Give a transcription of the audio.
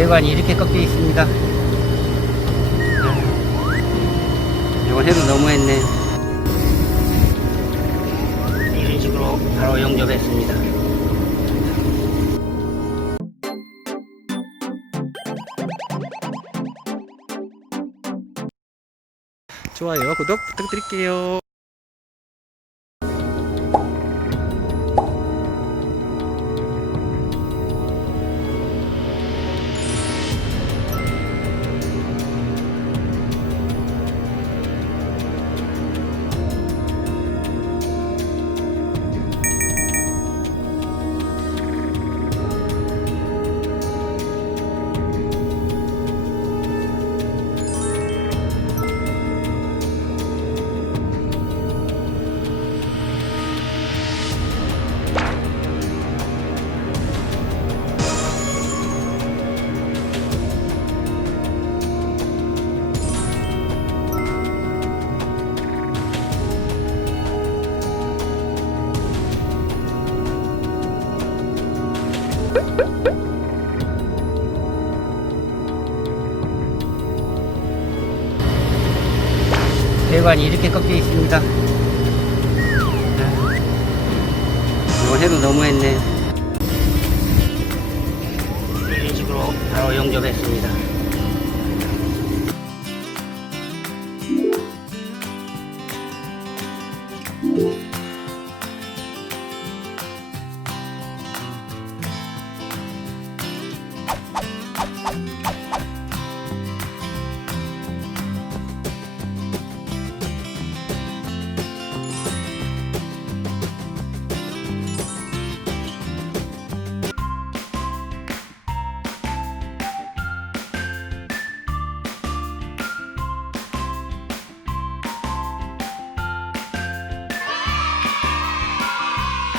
배관이 이렇게 꺾여 있습니다. 이건 해도 너무했네. 이런 식으로 바로 용접했습니다. 좋아요, 구독 부탁드릴게요. 배관이 이렇게 꺾여 있습니다. 이건 해도 너무했네. 이런 식으로 바로 용접했습니다.